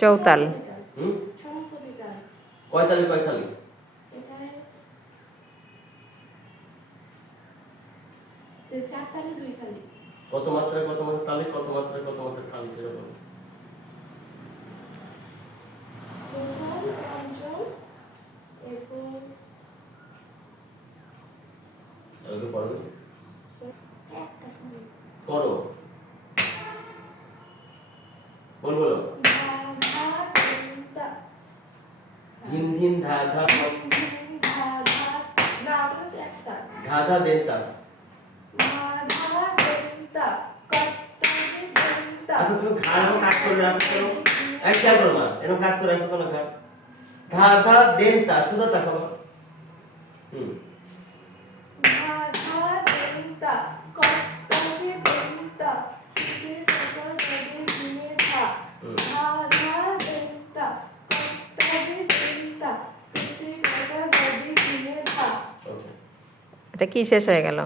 চৌতাল। কয় তালি কয় খালি? কত মাত্রায় কত মাত্রা তালি, কত মাত্রায় কত মাত্রা খালি সেটা বলো। করো বলবো ধিন ধিন ধা ধা ধা ধা দেন তা। আচ্ছা তুমি ঘাড় কাজ করে রাখো, এক খেয়াল করো না, এরকম কাজ করে রাখো না ঘাড়। ধা ধা দেন তা শুধু তা খাবো। এটা কি শেষ হয়ে গেল?